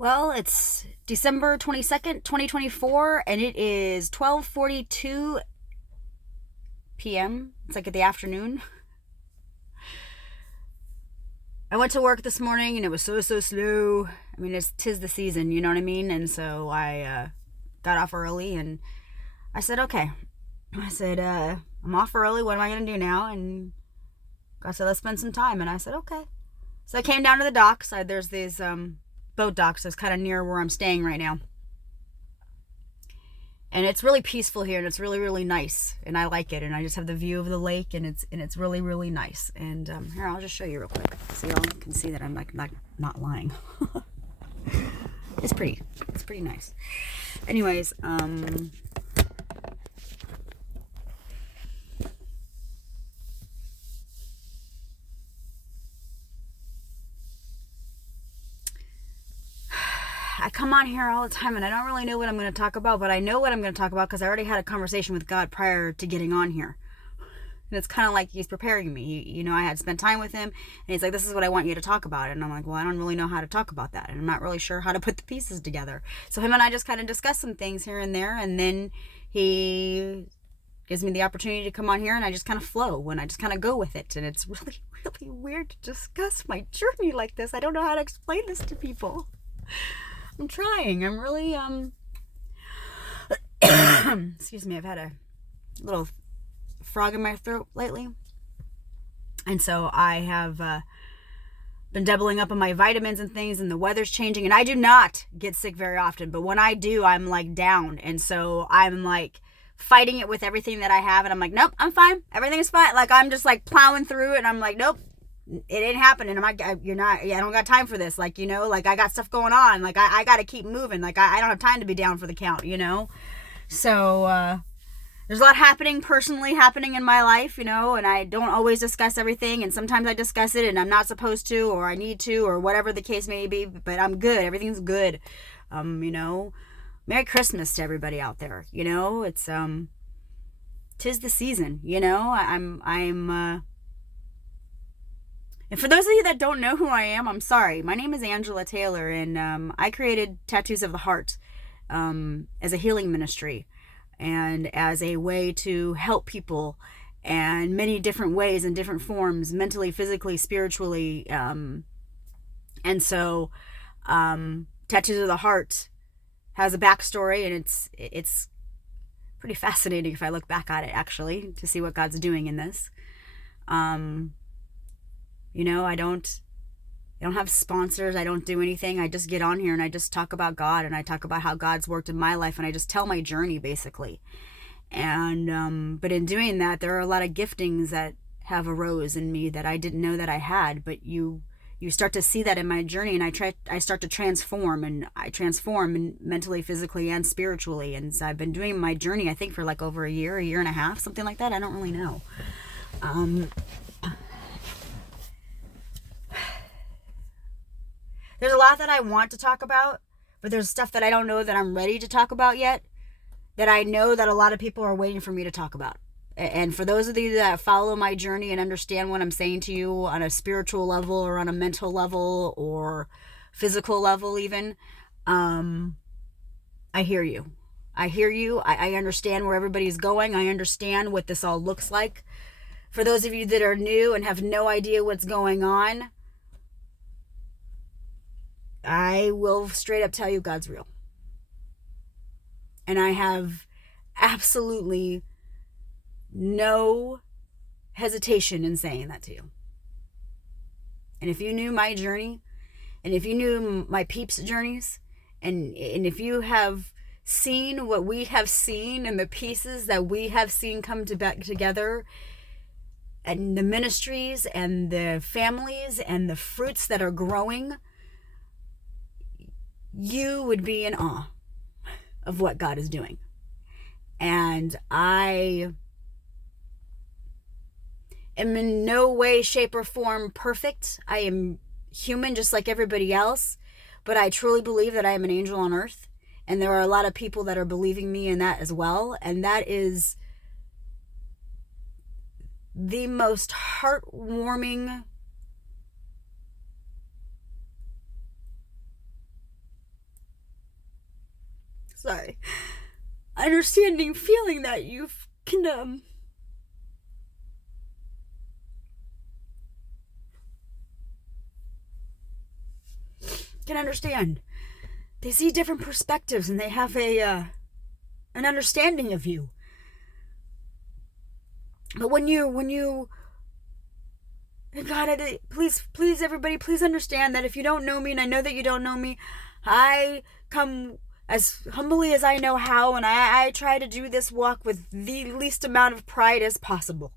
Well, it's December 22nd, 2024, and it is 12:42 p.m. It's like at the afternoon. I went to work this morning and it was so slow. I mean, tis the season, you know what I mean? And so I got off early and I said, okay. I said, I'm off early. What am I going to do now? And God said, let's spend some time. And I said, okay. So I came down to the docks. There's these boat docks that's kind of near where I'm staying right now. And it's really peaceful here, and it's really, really nice, and I like it. And I just have the view of the lake, and it's really, really nice. And here, I'll just show you real quick, so y'all can see that I'm like not lying. It's pretty nice. Anyways, I come on here all the time and I don't really know what I'm going to talk about, but I know what I'm going to talk about because I already had a conversation with God prior to getting on here. And it's kind of like he's preparing me. I had spent time with him and he's like, this is what I want you to talk about. And I'm like, well, I don't really know how to talk about that. And I'm not really sure how to put the pieces together. So him and I just kind of discuss some things here and there. And then he gives me the opportunity to come on here and I just kind of flow and I just kind of go with it. And it's really, really weird to discuss my journey like this. I don't know how to explain this to people. I'm trying. I'm really, excuse me, I've had a little frog in my throat lately. And so I have been doubling up on my vitamins and things, and the weather's changing. And I do not get sick very often, but when I do, I'm like down. And so I'm like fighting it with everything that I have. And I'm like, nope, I'm fine. Everything's fine. Like I'm just like plowing through it. And I'm like, nope. It ain't happening. I don't got time for this. Like, like I got stuff going on. Like I got to keep moving. Like I don't have time to be down for the count, So, there's a lot personally happening in my life, and I don't always discuss everything. And sometimes I discuss it and I'm not supposed to, or I need to, or whatever the case may be, but I'm good. Everything's good. Merry Christmas to everybody out there. It's, tis the season, and for those of you that don't know who I am, I'm sorry. My name is Angela Taylor, and I created Tattoos of the Heart as a healing ministry and as a way to help people in many different ways and different forms, mentally, physically, spiritually. And so Tattoos of the Heart has a backstory, and it's pretty fascinating if I look back at it, actually, to see what God's doing in this. I don't have sponsors. I don't do anything. I just get on here and I just talk about God and I talk about how God's worked in my life and I just tell my journey basically. And, but in doing that, there are a lot of giftings that have arose in me that I didn't know that I had, but you start to see that in my journey and I start to transform, and I transform mentally, physically, and spiritually. And so I've been doing my journey, I think for like over a year and a half, something like that. I don't really know. There's a lot that I want to talk about, but there's stuff that I don't know that I'm ready to talk about yet, that I know that a lot of people are waiting for me to talk about. And for those of you that follow my journey and understand what I'm saying to you on a spiritual level or on a mental level or physical level even, I hear you. I hear you. I understand where everybody's going. I understand what this all looks like. For those of you that are new and have no idea what's going on, I will straight up tell you God's real. And I have absolutely no hesitation in saying that to you. And if you knew my journey, and if you knew my peeps' journeys, and if you have seen what we have seen and the pieces that we have seen come together, and the ministries and the families and the fruits that are growing, you would be in awe of what God is doing. And I am in no way, shape, or form perfect. I am human just like everybody else, but I truly believe that I am an angel on earth. And there are a lot of people that are believing me in that as well. And that is the most heartwarming sorry, understanding feeling that you can understand. They see different perspectives and they have an understanding of you. But when you God, please everybody, please understand that if you don't know me, and I know that you don't know me, I come as humbly as I know how, and I try to do this walk with the least amount of pride as possible.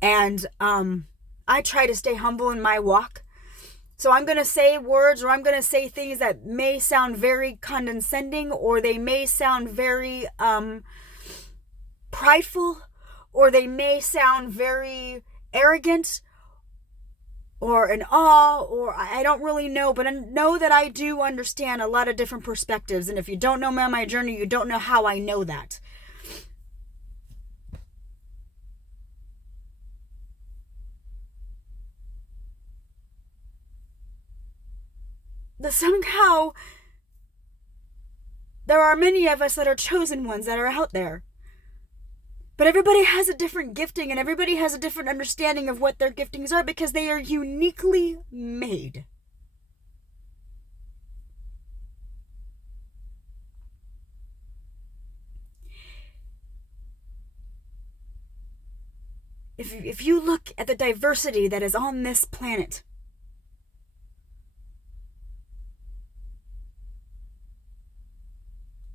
And I try to stay humble in my walk. So I'm going to say words, or I'm going to say things that may sound very condescending, or they may sound very prideful, or they may sound very arrogant, or in awe, or I don't really know, but I know that I do understand a lot of different perspectives. And if you don't know me on my journey, you don't know how I know that. That somehow there are many of us that are chosen ones that are out there. But everybody has a different gifting, and everybody has a different understanding of what their giftings are, because they are uniquely made. If you look at the diversity that is on this planet,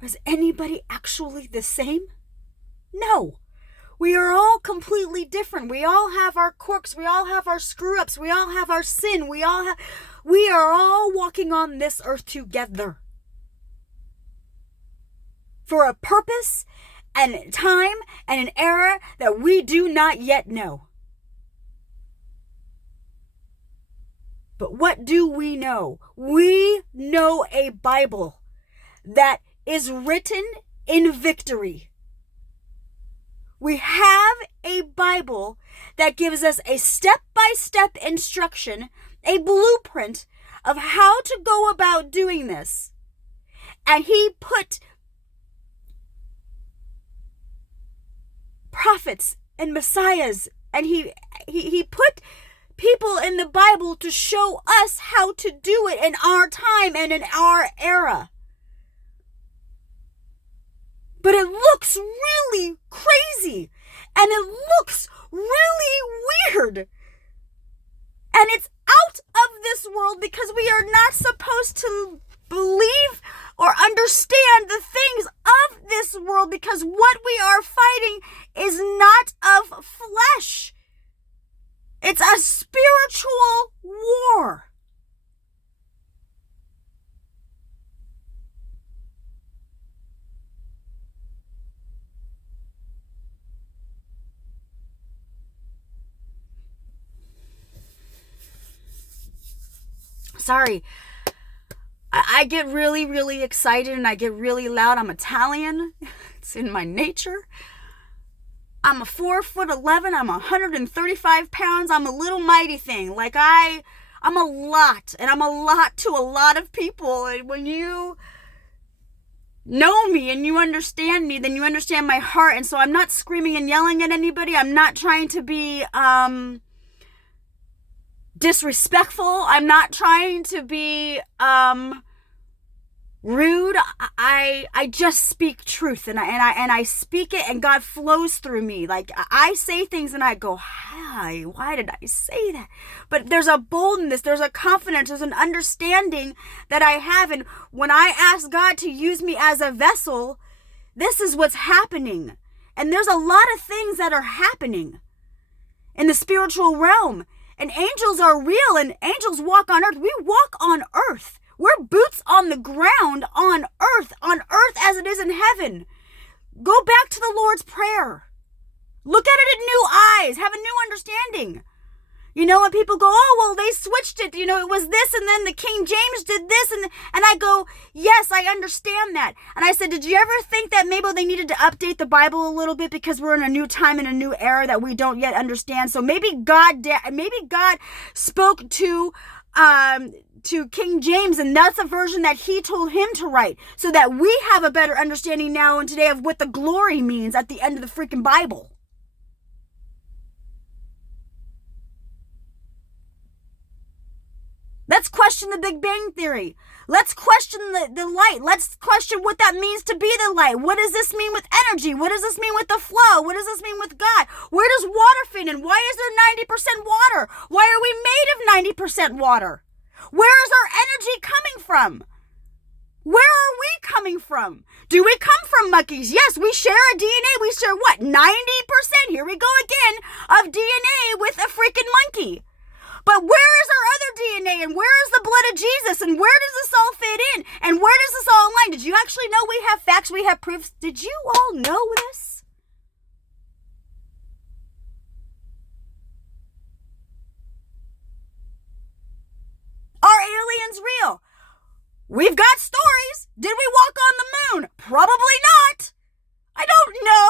is anybody actually the same? No. We are all completely different. We all have our quirks. We all have our screw-ups. We all have our sin. We are all walking on this earth together for a purpose and time and an era that we do not yet know. But what do we know? We know a Bible that is written in victory. We have a Bible that gives us a step-by-step instruction, a blueprint of how to go about doing this. And he put prophets and messiahs, and he put people in the Bible to show us how to do it in our time and in our era. But it looks really crazy, and it looks really weird. And it's out of this world, because we are not supposed to believe or understand the things of this world, because what we are fighting is not of flesh. It's a spiritual war. Sorry, I get really, really excited and I get really loud. I'm Italian. It's in my nature. I'm a 4'11". I'm 135 pounds. I'm a little mighty thing. Like I'm a lot, and I'm a lot to a lot of people. And when you know me and you understand me, then you understand my heart. And so I'm not screaming and yelling at anybody. I'm not trying to be disrespectful. I'm not trying to be rude. I just speak truth, and I speak it, and God flows through me. Like, I say things and I go, hi, why did I say that? But there's a boldness, there's a confidence, there's an understanding that I have. And when I ask God to use me as a vessel, this is what's happening. And there's a lot of things that are happening in the spiritual realm. And angels are real, and angels walk on earth. We walk on earth. We're boots on the ground on earth as it is in heaven. Go back to the Lord's Prayer. Look at it in new eyes. Have a new understanding. You know, when people go, oh, well, they switched it. You know, it was this, and then the King James did this. And I go, yes, I understand that. And I said, did you ever think that maybe they needed to update the Bible a little bit because we're in a new time and a new era that we don't yet understand? So maybe God spoke to to King James, and that's a version that he told him to write, so that we have a better understanding now and today of what the glory means at the end of the freaking Bible. Let's question the Big Bang Theory. Let's question the light. Let's question what that means to be the light. What does this mean with energy? What does this mean with the flow? What does this mean with God? Where does water fit in? Why is there 90% water? Why are we made of 90% water? Where is our energy coming from? Where are we coming from? Do we come from monkeys? Yes, we share a DNA. We share what? 90%, here we go again, of DNA with a freaking monkey. But where is our other DNA, and where is the blood of Jesus, and where does this all fit in, and where does this all align? Did you actually know we have facts, we have proofs? Did you all know this? Are aliens real? We've got stories. Did we walk on the moon? Probably not. I don't know.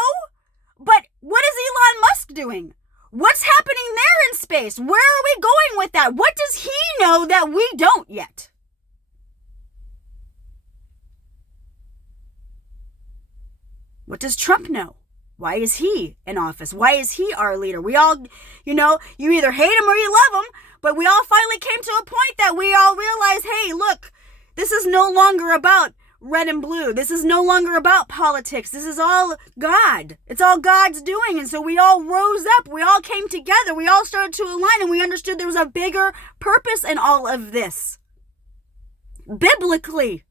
But what is Elon Musk doing? What's happening there in space? Where are we going with that? What does he know that we don't yet? What does Trump know? Why is he in office? Why is he our leader? We all, you either hate him or you love him, but we all finally came to a point that we all realized, hey, look, this is no longer about red and blue. This is no longer about politics. This is all God. It's all God's doing. And so we all rose up. We all came together. We all started to align, and we understood there was a bigger purpose in all of this. Biblically.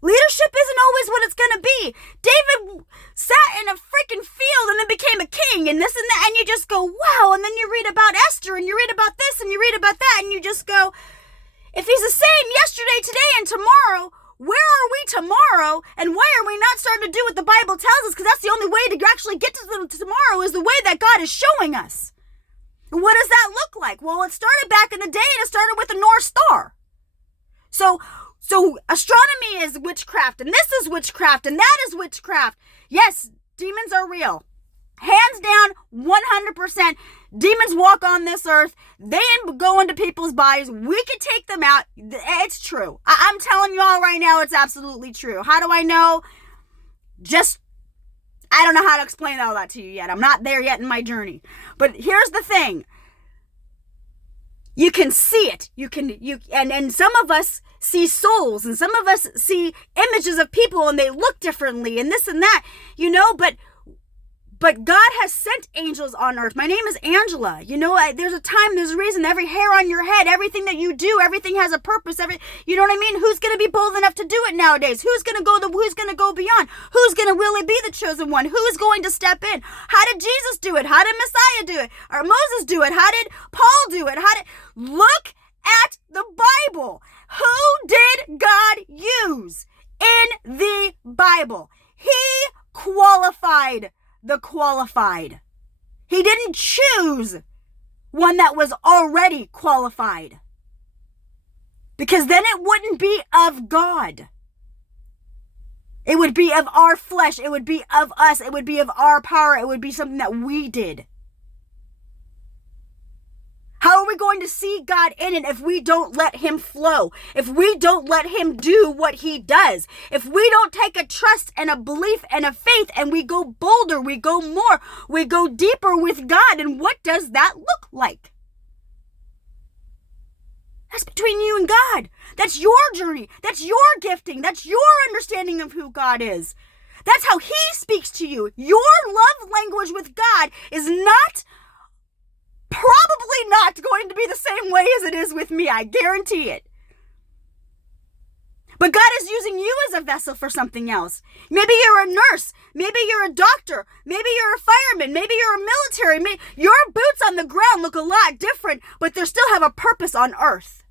Leadership isn't always what it's going to be. David sat in a freaking field and then became a king and this and that, and you just go, wow. And then you read about Esther, and you read about this, and you read about that, and you just go, if he's the same yesterday, today, and tomorrow, where are we tomorrow? And why are we not starting to do what the Bible tells us? Because that's the only way to actually get to tomorrow, is the way that God is showing us. What does that look like? Well, it started back in the day, and it started with the North Star. So astronomy is witchcraft, and this is witchcraft, and that is witchcraft. Yes, demons are real. Hands down, 100%. Demons walk on this earth. They go into people's bodies. We can take them out. It's true. I'm telling you all right now, it's absolutely true. How do I know? I don't know how to explain all that to you yet. I'm not there yet in my journey. But here's the thing. You can see it. And some of us see souls, and some of us see images of people, and they look differently, and this and that, But God has sent angels on earth. My name is Angela. There's a time, there's a reason. Every hair on your head, everything that you do, everything has a purpose. You know what I mean? Who's going to be bold enough to do it nowadays? Who's going to go beyond? Who's going to really be the chosen one? Who is going to step in? How did Jesus do it? How did Messiah do it? Or Moses do it? How did Paul do it? Look at the Bible. Who did God use in the Bible? He qualified the qualified. He didn't choose one that was already qualified, because then it wouldn't be of God. It would be of our flesh. It would be of us. It would be of our power. It would be something that we did. How are we going to see God in it if we don't let him flow? If we don't let him do what he does? If we don't take a trust and a belief and a faith, and we go bolder, we go more, we go deeper with God, and what does that look like? That's between you and God. That's your journey. That's your gifting. That's your understanding of who God is. That's how he speaks to you. Your love language with God is probably not going to be the same way as it is with me. I guarantee it. But God is using you as a vessel for something else. Maybe you're a nurse. Maybe you're a doctor. Maybe you're a fireman. Maybe you're a military. Your boots on the ground look a lot different, but they still have a purpose on earth.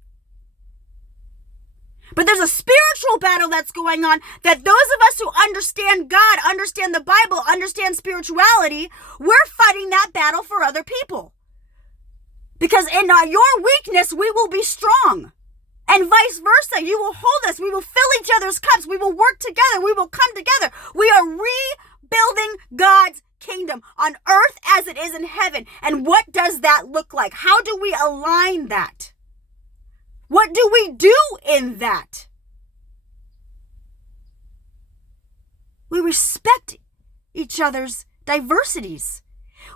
But there's a spiritual battle that's going on, that those of us who understand God, understand the Bible, understand spirituality, we're fighting that battle for other people. Because in your weakness, we will be strong. And vice versa. You will hold us. We will fill each other's cups. We will work together. We will come together. We are rebuilding God's kingdom on earth as it is in heaven. And what does that look like? How do we align that? What do we do in that? We respect each other's diversities.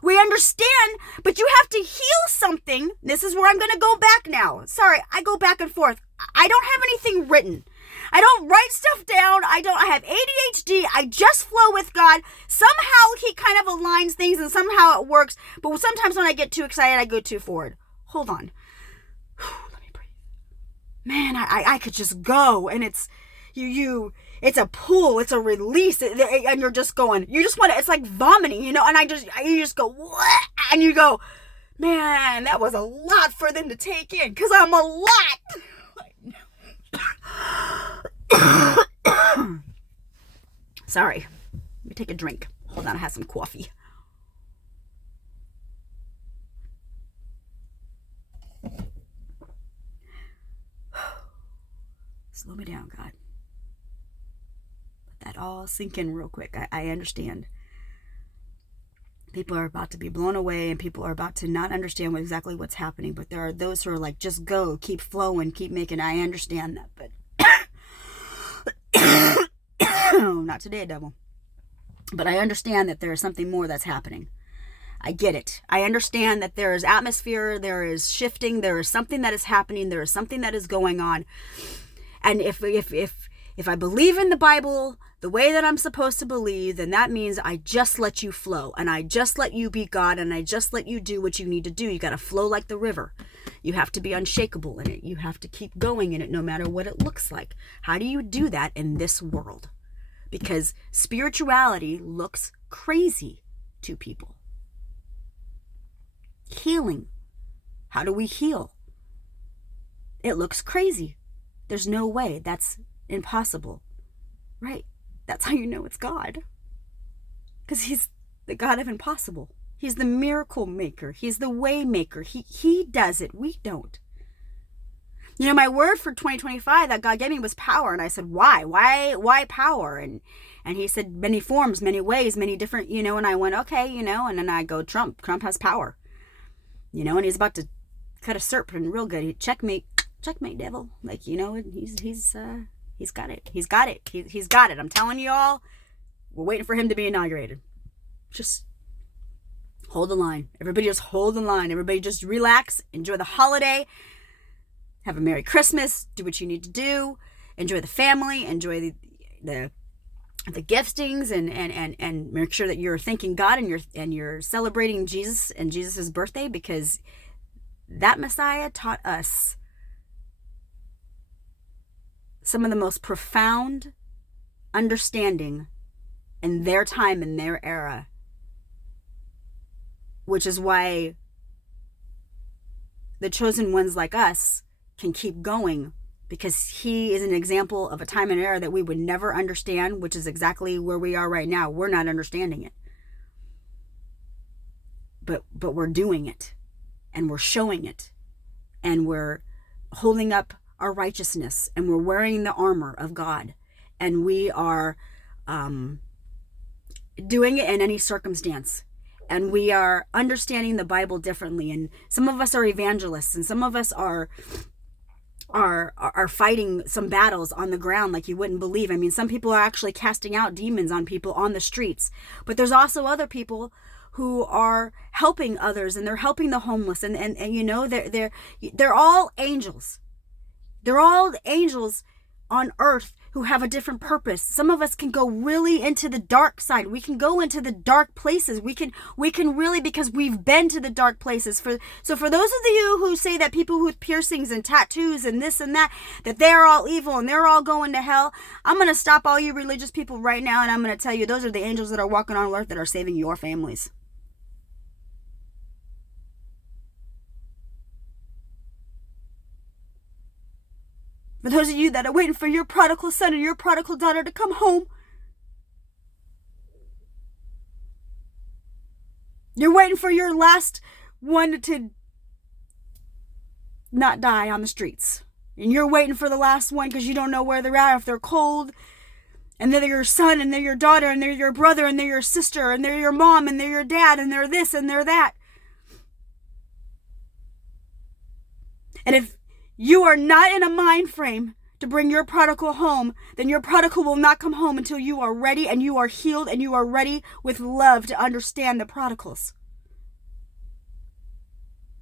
We understand, but you have to heal something. This is where I'm going to go back now. Sorry, I go back and forth. I don't have anything written. I don't write stuff down. I have ADHD. I just flow with God. Somehow he kind of aligns things and somehow it works. But sometimes when I get too excited, I go too forward. Hold on. Let me breathe. Man, I could just go, and it's it's a pull, it's a release, and you're just going, you just want to, it's like vomiting, and you just go, what? And you go, man, that was a lot for them to take in, because I'm a lot. Sorry, let me take a drink. Hold on, I have some coffee. Slow me down, God. Let that all sink in real quick. I understand. People are about to be blown away and people are about to not understand exactly what's happening. But there are those who are like, just go, keep flowing, keep making. I understand that. But not today, devil. But I understand that there is something more that's happening. I get it. I understand that there is atmosphere, there is shifting, there is something that is happening, there is something that is going on. And if I believe in the Bible the way that I'm supposed to believe, then that means I just let you flow, and I just let you be God, and I just let you do what you need to do. You got to flow like the river. You have to be unshakable in it. You have to keep going in it no matter what it looks like. How do you do that in this world? Because spirituality looks crazy to people. Healing. How do we heal? It looks crazy. There's no way. That's impossible. Right. That's how you know it's God. Because he's the God of impossible. He's the miracle maker. He's the way maker. He does it. We don't. My word for 2025 that God gave me was power. And I said, why? Why power? And he said, many forms, many ways, many different, and I went, okay, and then I go, Trump has power. And he's about to cut a serpent real good. He checkmate, devil. Like, he's got it. He's got it. He's got it. I'm telling you all, we're waiting for him to be inaugurated. Just hold the line. Everybody just hold the line. Everybody just relax. Enjoy the holiday. Have a Merry Christmas. Do what you need to do. Enjoy the family. Enjoy the giftings and make sure that you're thanking God and you're celebrating Jesus and Jesus's birthday, because that Messiah taught us some of the most profound understanding in their time, in their era, which is why the chosen ones like us can keep going, because he is an example of a time and era that we would never understand, which is exactly where we are right now. We're not understanding it. But we're doing it, and we're showing it, and we're holding up our righteousness, and we're wearing the armor of God, and we are doing it in any circumstance, and we are understanding the Bible differently. And some of us are evangelists, and some of us are fighting some battles on the ground like you wouldn't believe. I mean, some people are actually casting out demons on people on the streets, but there's also other people who are helping others, and they're helping the homeless, and they're all angels. They're all angels on earth who have a different purpose. Some of us can go really into the dark side. We can go into the dark places. We can really, because we've been to the dark places. So for those of you who say that people with piercings and tattoos and this and that they're all evil and they're all going to hell, I'm going to stop all you religious people right now, and I'm going to tell you, those are the angels that are walking on earth that are saving your families. For those of you that are waiting for your prodigal son and your prodigal daughter to come home, you're waiting for your last one to not die on the streets. And you're waiting for the last one because you don't know where they're at, if they're cold, And they're your son, and they're your daughter, and they're your brother, and they're your sister, and they're your mom, and they're your dad, and they're this, and they're that. And if you are not in a mind frame to bring your prodigal home, then your prodigal will not come home until you are ready and you are healed and you are ready with love to understand the prodigals.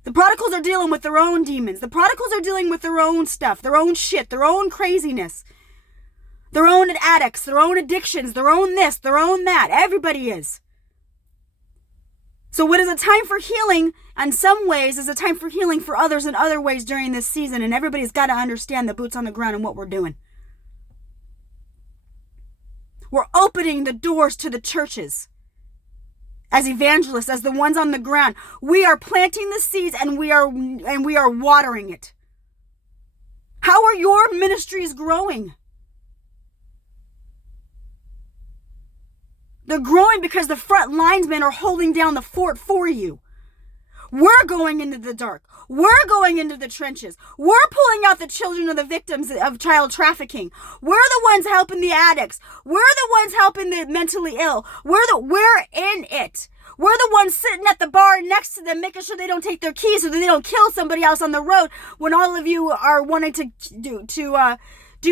The prodigals are dealing with their own demons. The prodigals are dealing with their own stuff, their own shit, their own craziness, their own addicts, their own addictions, their own this, their own that. Everybody is. So what is a time for healing in some ways is a time for healing for others in other ways during this season. And everybody's got to understand the boots on the ground and what we're doing. We're opening the doors to the churches as evangelists, as the ones on the ground. We are planting the seeds and we are watering it. How are your ministries growing? They're growing because the front linesmen are holding down the fort for you. We're going into the dark. We're going into the trenches. We're pulling out the children of the victims of child trafficking. We're the ones helping the addicts. We're the ones helping the mentally ill. We're in it. We're the ones sitting at the bar next to them, making sure they don't take their keys so that they don't kill somebody else on the road when all of you are wanting to do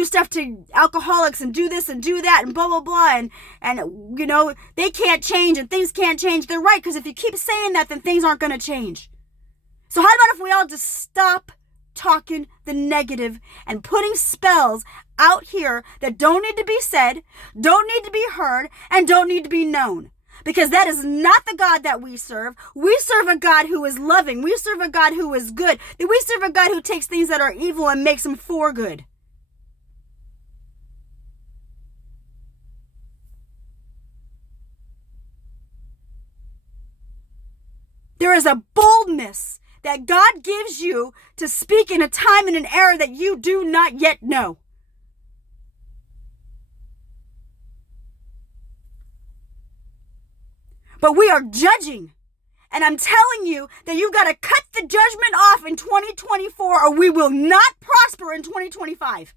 stuff to alcoholics and do this and do that and blah, blah, blah. And you know, they can't change and things can't change. They're right, because if you keep saying that, then things aren't going to change. So how about if we all just stop talking the negative and putting spells out here that don't need to be said, don't need to be heard, and don't need to be known? Because that is not the God that we serve. We serve a God who is loving. We serve a God who is good. We serve a God who takes things that are evil and makes them for good. There is a boldness that God gives you to speak in a time and an era that you do not yet know. But we are judging. And I'm telling you that you've got to cut the judgment off in 2024 or we will not prosper in 2025.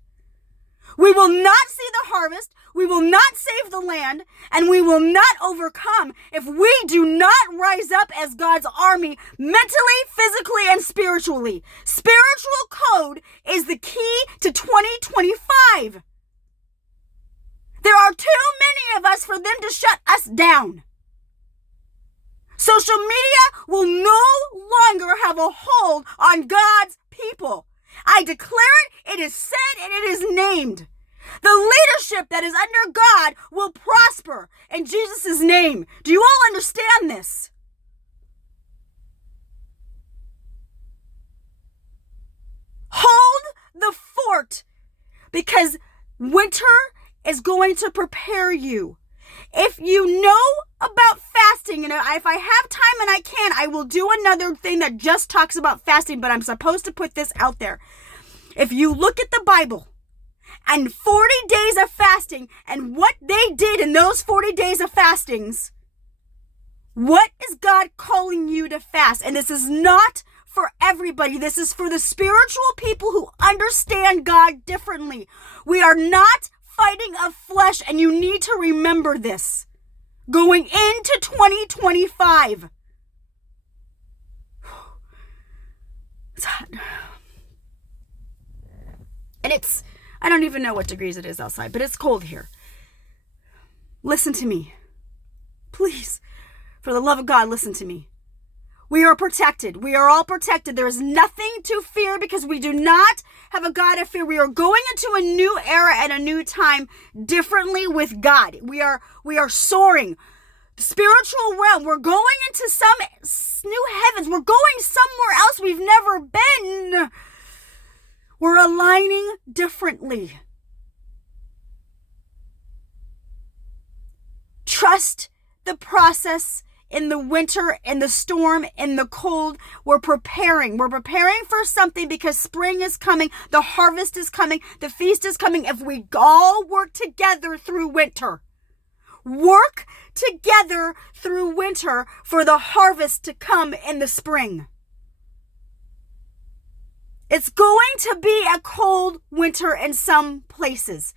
We will not see the harvest, we will not save the land, and we will not overcome if we do not rise up as God's army mentally, physically, and spiritually. Spiritual code is the key to 2025. There are too many of us for them to shut us down. Social media will no longer have a hold on God's people. I declare it, it is said, and it is named. The leadership that is under God will prosper in Jesus' name. Do you all understand this? Hold the fort, because winter is going to prepare you. If you know about fasting, and if I have time and I can, I will do another thing that just talks about fasting, but I'm supposed to put this out there. If you look at the Bible and 40 days of fasting and what they did in those 40 days of fastings, what is God calling you to fast? And this is not for everybody. This is for the spiritual people who understand God differently. We are not fighting of flesh, and you need to remember this going into 2025. It's hot. And I don't even know what degrees it is outside, but it's cold here. Listen to me. Please, for the love of God, listen to me. We are protected. We are all protected. There is nothing to fear because we do not have a God of fear. We are going into a new era and a new time differently with God. We are soaring. The spiritual realm. We're going into some new heavens. We're going somewhere else we've never been. We're aligning differently. Trust the process. In the winter, in the storm, in the cold, we're preparing. We're preparing for something because spring is coming. The harvest is coming. The feast is coming. If we all work together through winter. Work together through winter for the harvest to come in the spring. It's going to be a cold winter in some places.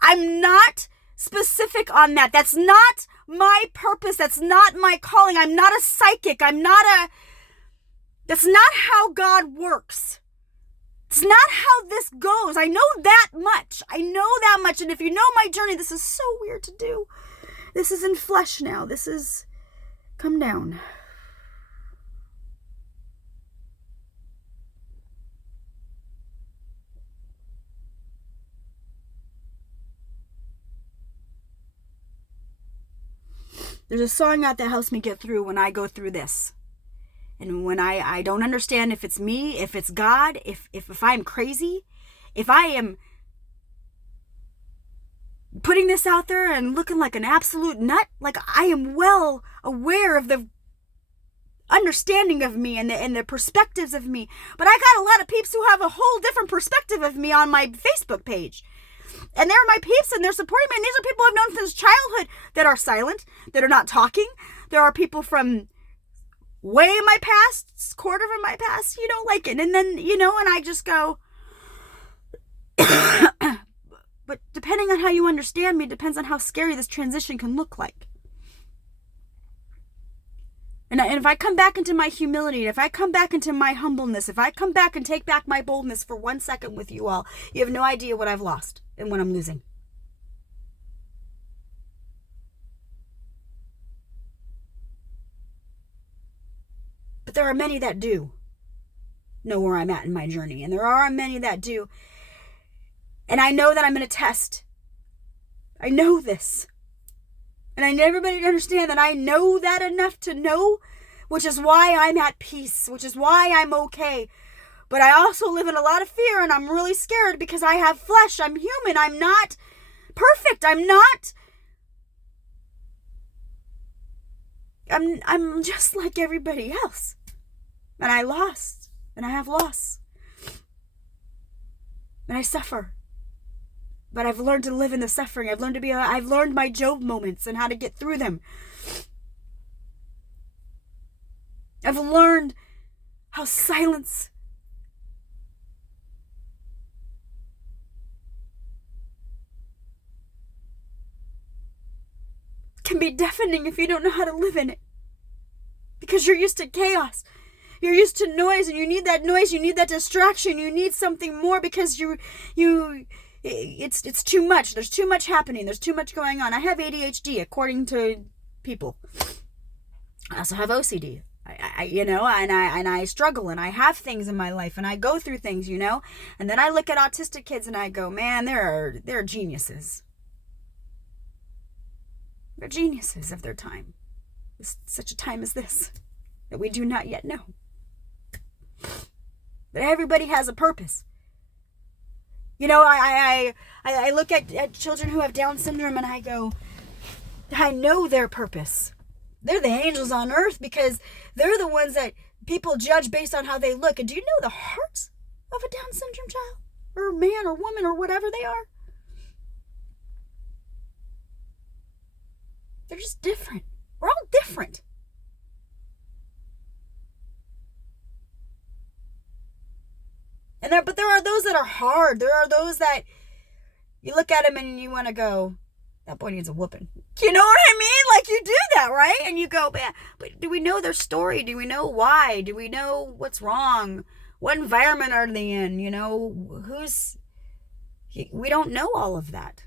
I'm not specific on that. That's not my purpose. That's not my calling. I'm not a psychic. That's not how God works. It's not how this goes. I know that much. And if you know my journey, this is so weird to do. This is in flesh now. Come down. There's a song out that helps me get through when I go through this. And when I don't understand if it's me, if it's God, if I'm crazy, if I am putting this out there and looking like an absolute nut, like I am well aware of the understanding of me and the perspectives of me. But I got a lot of peeps who have a whole different perspective of me on my Facebook page. And they're my peeps and they're supporting me. And these are people I've known since childhood that are silent, that are not talking. There are people from way in my past, quarter of my past, like it. And then, and I just go, but depending on how you understand me, depends on how scary this transition can look like. And if I come back into my humility, if I come back into my humbleness, if I come back and take back my boldness for 1 second with you all, you have no idea what I've lost and what I'm losing. But there are many that do know where I'm at in my journey. And there are many that do. And I know that I'm in a test. I know this. And I need everybody to understand that I know that enough to know, which is why I'm at peace, which is why I'm okay. But I also live in a lot of fear, and I'm really scared because I have flesh. I'm human. I'm not perfect. I'm just like everybody else. And I lost. And I have loss. And I suffer. But I've learned to live in the suffering. I've learned my Job moments and how to get through them. I've learned how silence can be deafening if you don't know how to live in it. Because you're used to chaos. You're used to noise, and you need that noise, you need that distraction, you need something more because it's too much. There's too much happening. There's too much going on. I have ADHD, according to people. I also have OCD. I struggle, and I have things in my life, and I go through things, and then I look at autistic kids and I go, man, they're geniuses. They're geniuses of their time. It's such a time as this that we do not yet know. But everybody has a purpose. I look at children who have Down syndrome and I go, I know their purpose. They're the angels on earth because they're the ones that people judge based on how they look. And do you know the hearts of a Down syndrome child? Or man or woman or whatever they are? They're just different. We're all different. But there are those that are hard. There are those that you look at them and you want to go, that boy needs a whooping. You know what I mean? Like you do that, right? And you go, man, but do we know their story? Do we know why? Do we know what's wrong? What environment are they in? We don't know all of that.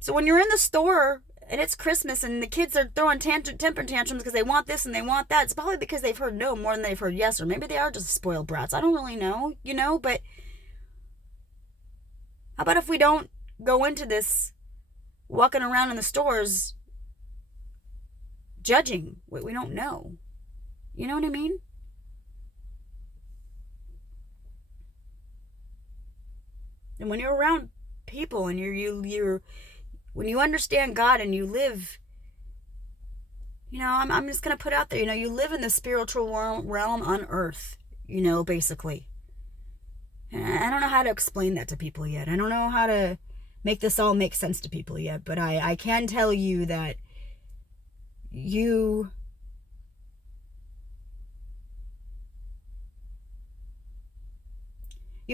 So when you're in the store and it's Christmas and the kids are throwing temper tantrums because they want this and they want that, it's probably because they've heard no more than they've heard yes, or maybe they are just spoiled brats. I don't really know, but how about if we don't go into this walking around in the stores judging what we don't know? You know what I mean? And when you're around people and you're when you understand God and you live, I'm just going to put out there, you live in the spiritual realm on earth, basically. And I don't know how to explain that to people yet. I don't know how to make this all make sense to people yet, but I can tell you that you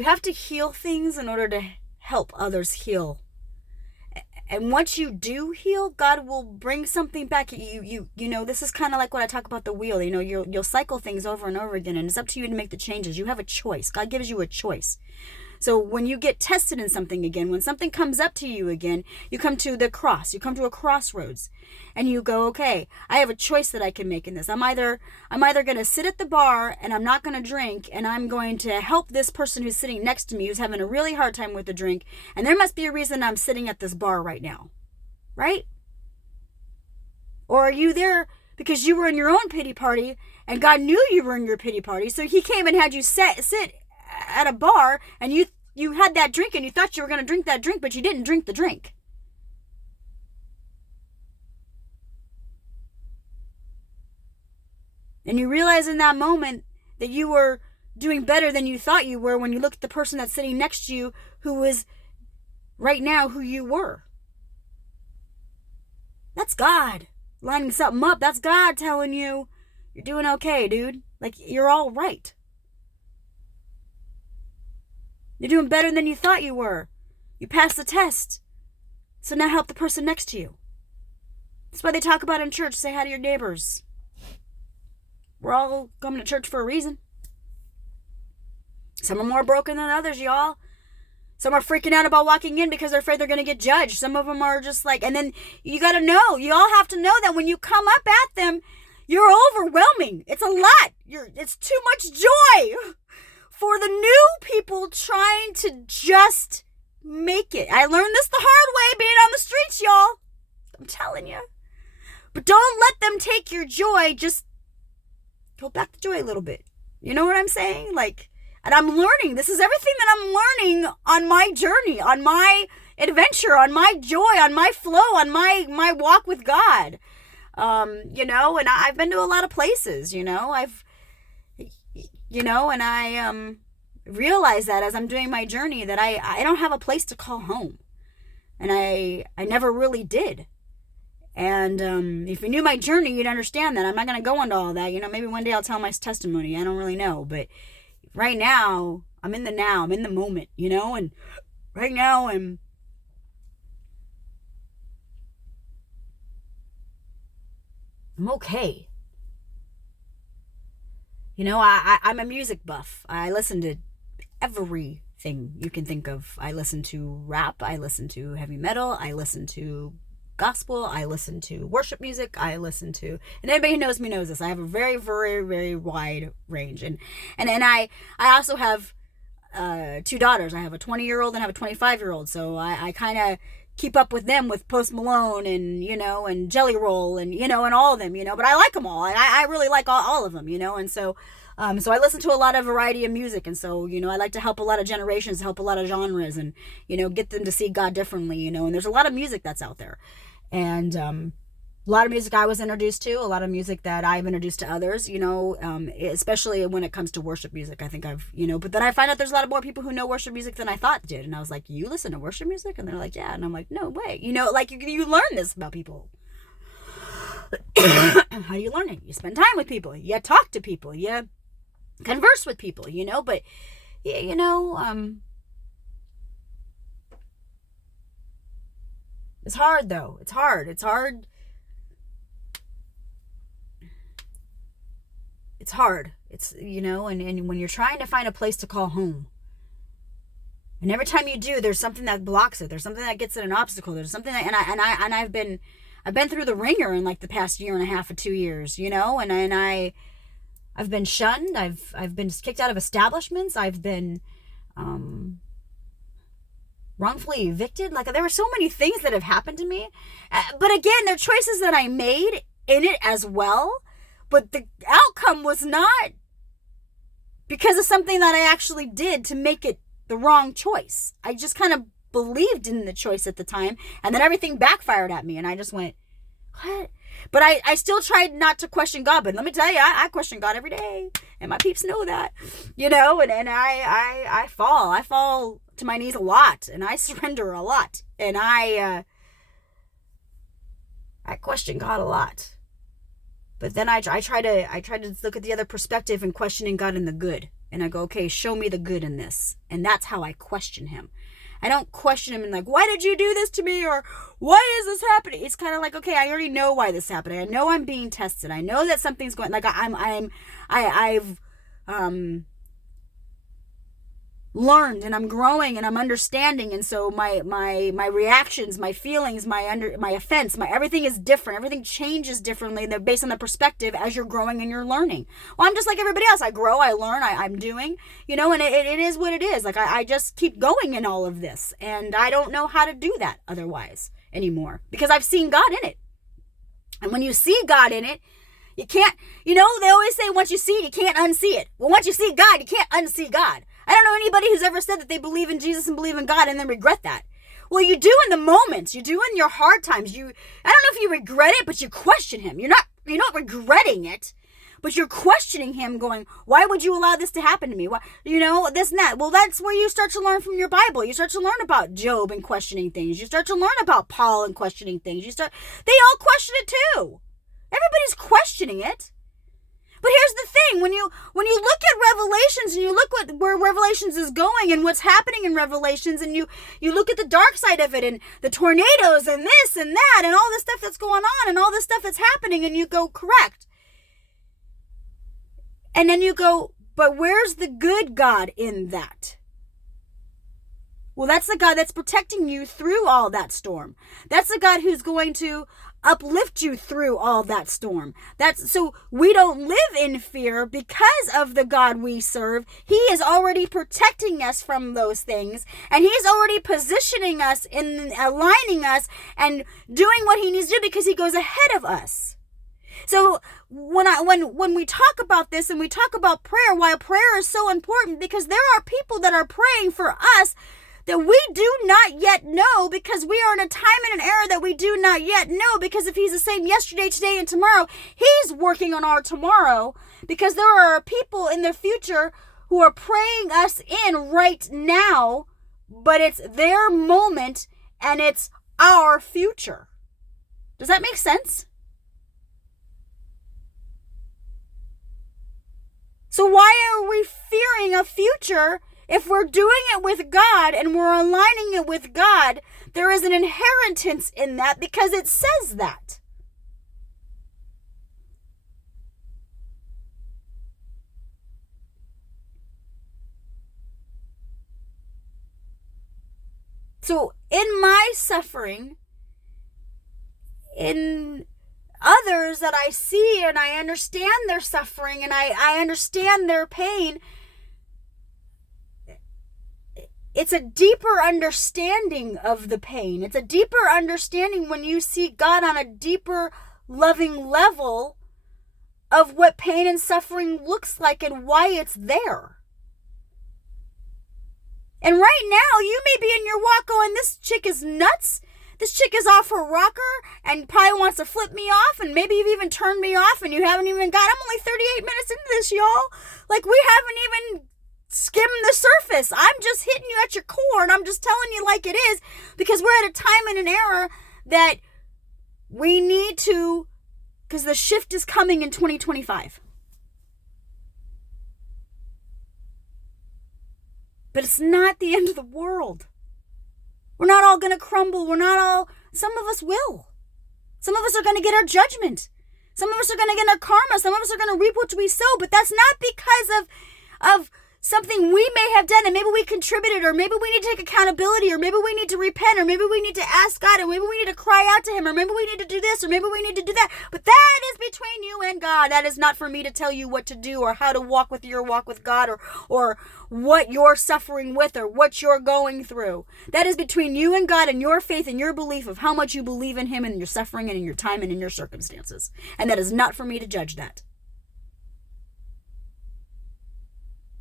have to heal things in order to help others heal. And once you do heal, God will bring something back. You know, this is kind of like what I talk about the wheel. You know, you'll cycle things over and over again, and it's up to you to make the changes. You have a choice. God gives you a choice. So when you get tested in something again, when something comes up to you again, you come to the cross. You come to a crossroads, and you go, okay, I have a choice that I can make in this. I'm either going to sit at the bar and I'm not going to drink, and I'm going to help this person who's sitting next to me who's having a really hard time with the drink, and there must be a reason I'm sitting at this bar right now, right? Or are you there because you were in your own pity party and God knew you were in your pity party, so he came and had you sit at a bar, and you had that drink and you thought you were going to drink that drink, but you didn't drink the drink. And you realize in that moment that you were doing better than you thought you were when you look at the person that's sitting next to you who is right now who you were. That's God lining something up. That's God telling you you're doing okay, dude. Like, you're all right. You're doing better than you thought you were. You passed the test. So now help the person next to you. That's why they talk about in church, say hi to your neighbors. We're all coming to church for a reason. Some are more broken than others, y'all. Some are freaking out about walking in because they're afraid they're going to get judged. Some of them are just like, and then you got to know, you all have to know that when you come up at them, you're overwhelming. It's a lot. It's too much joy for the new people trying to just make it. I learned this the hard way being on the streets, y'all. I'm telling you. But don't let them take your joy. Just hold back the joy a little bit. You know what I'm saying? Like, and I'm learning. This is everything that I'm learning on my journey, on my adventure, on my joy, on my flow, on my walk with God. You know, and I've been to a lot of places, you know. And I realize that as I'm doing my journey that I don't have a place to call home. And I never really did. And if you knew my journey, you'd understand that. I'm not going to go into all that. You know, maybe one day I'll tell my testimony. I don't really know. But right now, I'm in the now. I'm in the moment, you know. And right now, I'm okay. You know, I'm a music buff. I listen to everything you can think of. I listen to rap. I listen to heavy metal. I listen to gospel. I listen to worship music. I listen to, and anybody who knows me knows this. I have a very, very, very wide range. And I also have 2 daughters. I have a 20-year-old and I have a 25-year-old. So I kind of keep up with them with Post Malone and, you know, and Jelly Roll and, you know, and all of them, you know, but I like them all. I really like all of them, you know, and so I listen to a lot of variety of music. And so, you know, I like to help a lot of generations, help a lot of genres and, you know, get them to see God differently, you know, and there's a lot of music that's out there. And, a lot of music I was introduced to, a lot of music that I've introduced to others, you know, especially when it comes to worship music. I think I've, you know, but then I find out there's a lot of more people who know worship music than I thought did. And I was like, you listen to worship music? And they're like, yeah. And I'm like, no way. You know, like you learn this about people. How do you learn it? You spend time with people. You talk to people. You converse with people, you know, but, yeah, you know, it's hard though. It's hard. It's hard. It's hard. It's, you know, and when you're trying to find a place to call home, and every time you do, there's something that blocks it. There's something that gets it an obstacle. There's something that, I've been through the ringer in like the past year and a half or 2 years, you know, and I've been shunned. I've been kicked out of establishments. I've been, wrongfully evicted. Like, there were so many things that have happened to me. But again, they're choices that I made in it as well. But the outcome was not because of something that I actually did to make it the wrong choice. I just kind of believed in the choice at the time, and then everything backfired at me, and I just went, what? But I still tried not to question God. But let me tell you, I question God every day, and my peeps know that, you know, and I fall to my knees a lot, and I surrender a lot, and I question God a lot. But then I try to look at the other perspective and questioning God in the good. And I go, okay, show me the good in this. And that's how I question him. I don't question him and like, why did you do this to me? Or why is this happening? It's kind of like, okay, I already know why this is happening. I know I'm being tested. I know that something's going, like I've learned and I'm growing and I'm understanding, and so my reactions, my feelings, my offense, my everything is different. Everything changes differently based on the perspective as you're growing and you're learning. Well, I'm just like everybody else. I grow, I learn, I'm doing, and it is what it is. Like I just keep going in all of this, and I don't know how to do that otherwise anymore because I've seen God in it. And when you see God in it, you can't, they always say once you see it, you can't unsee it. Well, once you see God, you can't unsee God. I don't know anybody who's ever said that they believe in Jesus and believe in God and then regret that. Well, you do in the moments. You do in your hard times. I don't know if you regret it, but you question him. You're not regretting it, but you're questioning him, going, why would you allow this to happen to me? Why, this and that. Well, that's where you start to learn from your Bible. You start to learn about Job and questioning things. You start to learn about Paul and questioning things. They all question it too. Everybody's questioning it. But here's the thing, when you look at Revelations and you look where Revelations is going and what's happening in Revelations, and you look at the dark side of it and the tornadoes and this and that and all this stuff that's going on and all this stuff that's happening, and you go, correct. And then you go, but where's the good God in that? Well, that's the God that's protecting you through all that storm. That's the God who's going to uplift you through all that storm. So we don't live in fear because of the God we serve. He is already protecting us from those things, and he's already positioning us and aligning us and doing what he needs to do because he goes ahead of us. So when we talk about this and we talk about prayer, why prayer is so important, because there are people that are praying for us that we do not yet know, because we are in a time and an era that we do not yet know, because if he's the same yesterday, today, and tomorrow, he's working on our tomorrow, because there are people in the future who are praying us in right now, but it's their moment and it's our future. Does that make sense? So why are we fearing a future? If we're doing it with God and we're aligning it with God, there is an inheritance in that because it says that. So in my suffering, in others that I see and I understand their suffering and I understand their pain, it's a deeper understanding of the pain. It's a deeper understanding when you see God on a deeper, loving level of what pain and suffering looks like and why it's there. And right now, you may be in your walk going, this chick is nuts. This chick is off her rocker and probably wants to flip me off, and maybe you've even turned me off and you haven't even I'm only 38 minutes into this, y'all. Like, we haven't even skim the surface. I'm just hitting you at your core, and I'm just telling you like it is, because we're at a time and an era that we need to, because the shift is coming in 2025. But it's not the end of the world. We're not all going to crumble. Some of us will. Some of us are going to get our judgment. Some of us are going to get our karma. Some of us are going to reap what we sow, but that's not because of something we may have done, and maybe we contributed, or maybe we need to take accountability, or maybe we need to repent, or maybe we need to ask God, or maybe we need to cry out to him, or maybe we need to do this, or maybe we need to do that. But that is between you and God. That is not for me to tell you what to do, or how to walk with your walk with God, or what you're suffering with, or what you're going through. That is between you and God and your faith and your belief of how much you believe in him and in your suffering and in your time and in your circumstances. And that is not for me to judge that.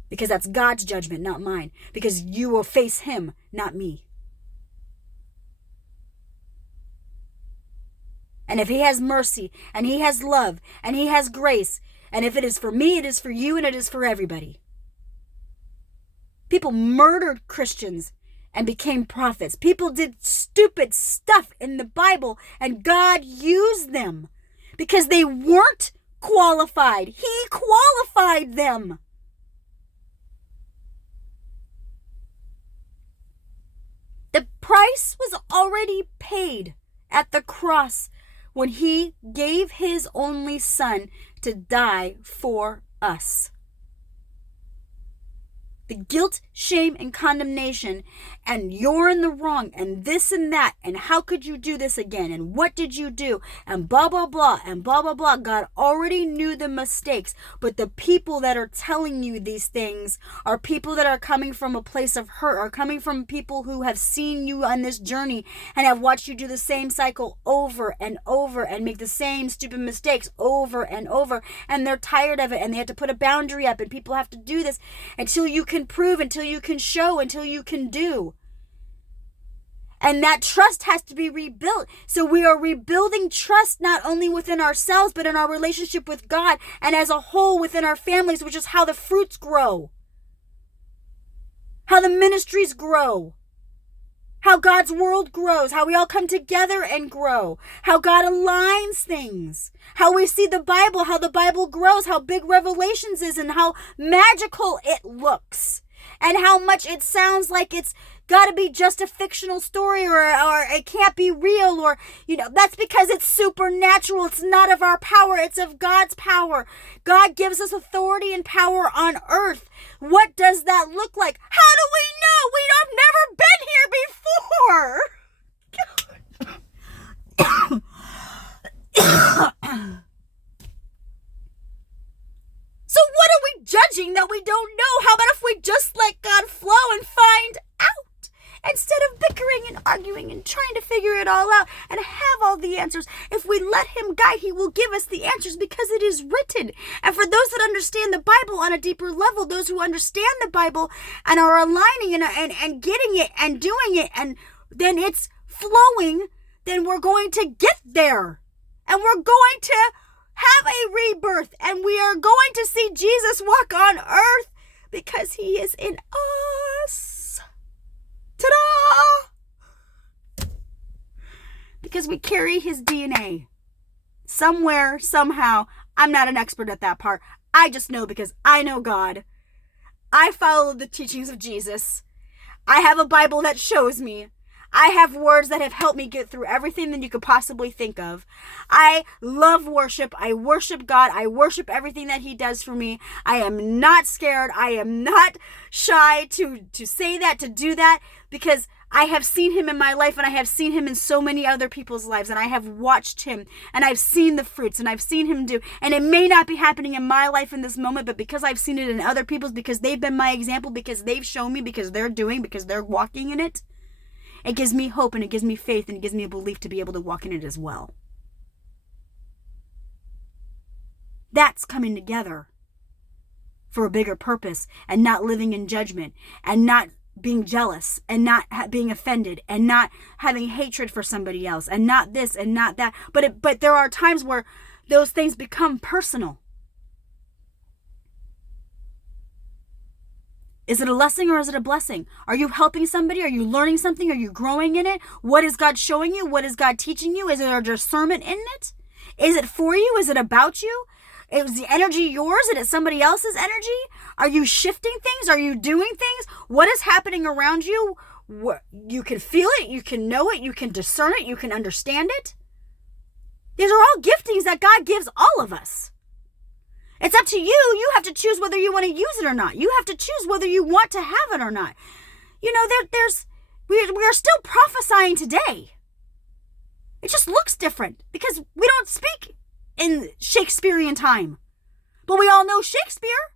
Because that's God's judgment, not mine. Because you will face him, not me. And if he has mercy, and he has love, and he has grace, and if it is for me, it is for you, and it is for everybody. People murdered Christians and became prophets. People did stupid stuff in the Bible, and God used them because they weren't qualified. He qualified them. price was already paid at the cross when he gave his only son to die for us. The guilt, shame, and condemnation, and you're in the wrong, and this and that, and how could you do this again, and what did you do, and blah, blah, blah, and blah, blah, blah. God already knew the mistakes, but the people that are telling you these things are people that are coming from a place of hurt, are coming from people who have seen you on this journey and have watched you do the same cycle over and over and make the same stupid mistakes over and over, and they're tired of it, and they have to put a boundary up, and people have to do this until you can prove, until you can show, until you can do. And that trust has to be rebuilt. So we are rebuilding trust not only within ourselves, but in our relationship with God and as a whole within our families, which is how the fruits grow, how the ministries grow, how God's world grows, how we all come together and grow, how God aligns things, how we see the Bible, how the Bible grows, how big Revelations is, and how magical it looks, and how much it sounds like it's got to be just a fictional story, or it can't be real, or, that's because it's supernatural. It's not of our power. It's of God's power. God gives us authority and power on earth. What does that look like? How do we know? We've never been here before. So what are we judging that we don't know? How about if we just let God flow and find out? Instead of bickering and arguing and trying to figure it all out and have all the answers, if we let him guide, he will give us the answers because it is written. And for those that understand the Bible on a deeper level, those who understand the Bible and are aligning and getting it and doing it, and then it's flowing, then we're going to get there. And we're going to have a rebirth, and we are going to see Jesus walk on earth because he is in us. Ta-da! Because we carry his DNA. Somewhere, somehow, I'm not an expert at that part. I just know because I know God. I follow the teachings of Jesus. I have a Bible that shows me. I have words that have helped me get through everything that you could possibly think of. I love worship. I worship God. I worship everything that he does for me. I am not scared. I am not shy to say that, to do that, because I have seen him in my life, and I have seen him in so many other people's lives, and I have watched him, and I've seen the fruits, and I've seen him do, and it may not be happening in my life in this moment, but because I've seen it in other people's, because they've been my example, because they've shown me, because they're doing, because they're walking in it, it gives me hope, and it gives me faith, and it gives me a belief to be able to walk in it as well. That's coming together for a bigger purpose, and not living in judgment, and not being jealous, and not being offended, and not having hatred for somebody else, and not this and not that. But there are times where those things become personal. Is it a lesson or is it a blessing? Are you helping somebody? Are you learning something? Are you growing in it? What is God showing you? What is God teaching you? Is there a discernment in it? Is it for you? Is it about you? Is the energy yours? Is it somebody else's energy? Are you shifting things? Are you doing things? What is happening around you? You can feel it. You can know it. You can discern it. You can understand it. These are all giftings that God gives all of us. It's up to you. You have to choose whether you want to use it or not. You have to choose whether you want to have it or not. We are still prophesying today. It just looks different because we don't speak in Shakespearean time. But we all know Shakespeare.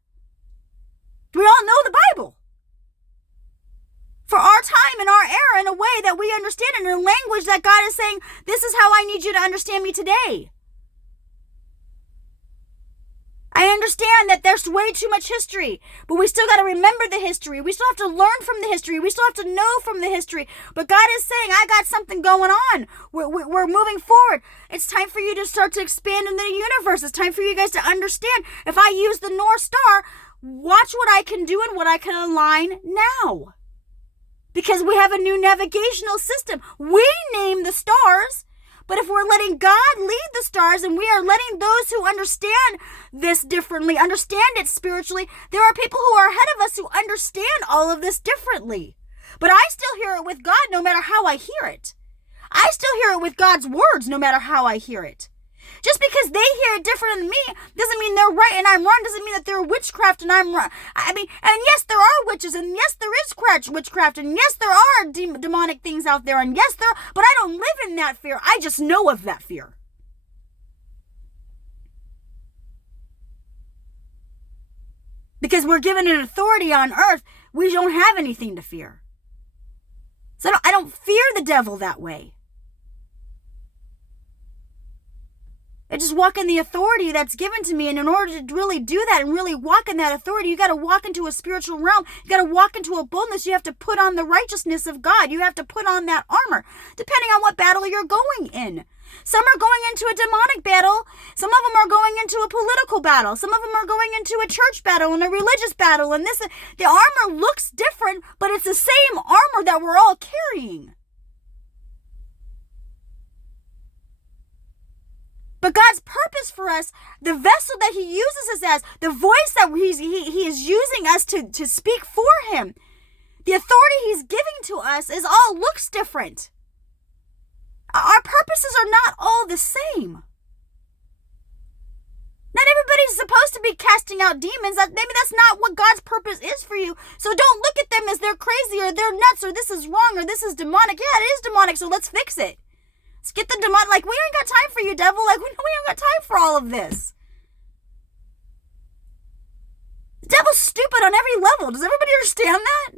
We all know the Bible. For our time and our era, in a way that we understand it, in a language that God is saying, this is how I need you to understand me today. I understand that there's way too much history, but we still got to remember the history. We still have to learn from the history. We still have to know from the history. But God is saying, I got something going on. We're moving forward. It's time for you to start to expand in the universe. It's time for you guys to understand. If I use the North Star, watch what I can do and what I can align now. Because we have a new navigational system. We name the stars. But if we're letting God lead the stars, and we are letting those who understand this differently, understand it spiritually, there are people who are ahead of us who understand all of this differently. But I still hear it with God no matter how I hear it. I still hear it with God's words no matter how I hear it. Just because they hear it different than me doesn't mean they're right and I'm wrong. Doesn't mean that they're witchcraft and I'm wrong. I mean, and yes, there are witches, and yes, there is witchcraft, and yes, there are demonic things out there, and yes, there are, but I don't live in that fear. I just know of that fear. Because we're given an authority on earth, we don't have anything to fear. So I don't fear the devil that way. I just walk in the authority that's given to me. And in order to really do that and really walk in that authority, you got to walk into a spiritual realm. You got to walk into a boldness. You have to put on the righteousness of God. You have to put on that armor, depending on what battle you're going in. Some are going into a demonic battle. Some of them are going into a political battle. Some of them are going into a church battle and a religious battle. And the armor looks different, but it's the same armor that we're all carrying. But God's purpose for us, the vessel that he uses us as, the voice that he is using us to speak for him, the authority he's giving to us looks different. Our purposes are not all the same. Not everybody's supposed to be casting out demons. Maybe that's not what God's purpose is for you. So don't look at them as they're crazy or they're nuts or this is wrong or this is demonic. Yeah, it is demonic, so let's fix it. Let's get the demon. Like, we ain't got time for you, devil. Like, we ain't got time for all of this. The devil's stupid on every level. Does everybody understand that?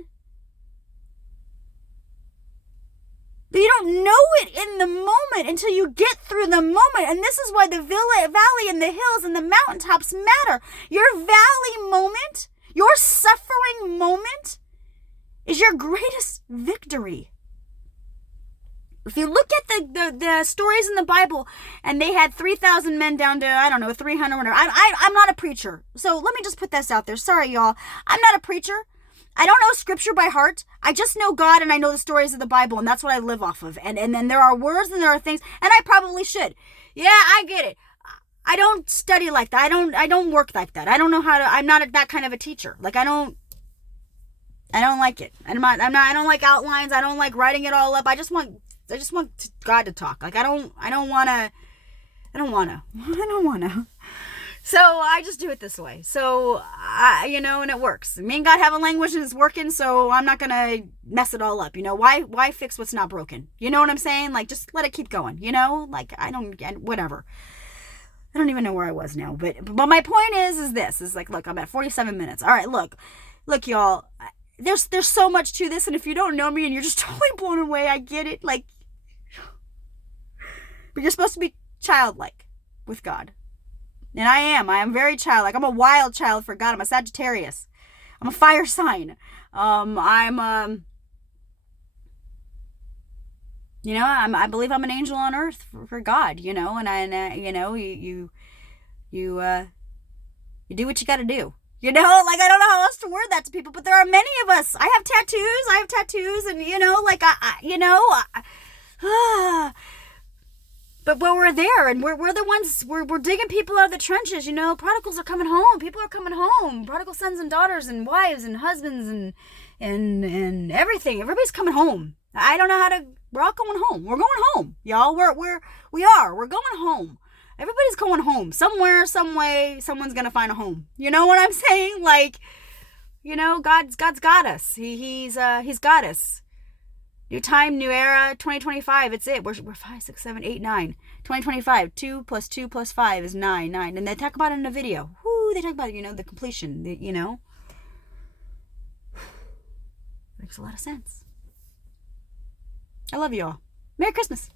But you don't know it in the moment until you get through the moment. And this is why the valley and the hills and the mountaintops matter. Your valley moment, your suffering moment, is your greatest victory. If you look at the stories in the Bible, and they had 3,000 men down to, 300 or whatever. I'm not a preacher. So let me just put this out there. Sorry, y'all. I'm not a preacher. I don't know scripture by heart. I just know God, and I know the stories of the Bible, and that's what I live off of. And then there are words and there are things, and I probably should. Yeah, I get it. I don't study like that. I don't work like that. I don't know how to. I'm not that kind of a teacher. Like, I don't like it. I don't like outlines. I don't like writing it all up. I just want God to talk. Like, I don't want to. So I just do it this way. So, and it works. Me and God have a language and it's working, so I'm not going to mess it all up. Why fix what's not broken? You know what I'm saying? Like, just let it keep going, Like, whatever. I don't even know where I was now. But my point is this. Is like, look, I'm at 47 minutes. All right, look, y'all. There's so much to this, and if you don't know me and you're just totally blown away, I get it. Like, but you're supposed to be childlike with God. And I am very childlike. I'm a wild child for God. I'm a Sagittarius. I'm a fire sign. I believe I'm an angel on earth for God, and you do what you got to do. Like, I don't know how else to word that to people, but there are many of us. I have tattoos, and but we're there, and we're the ones, we're digging people out of the trenches. Prodigals are coming home. People are coming home. Prodigal sons and daughters and wives and husbands and everything. Everybody's coming home. I don't know we're all going home. We're going home, y'all. We're going home. Everybody's going home. Somewhere, some way, someone's going to find a home. You know what I'm saying? Like, God's got us. He's got us. New time, new era, 2025. It's it. We're 5, 6, 7, 8, 9. 2025. 2 + 2 + 5 is 9. And they talk about it in a video. They talk about, the completion. Makes a lot of sense. I love you all. Merry Christmas.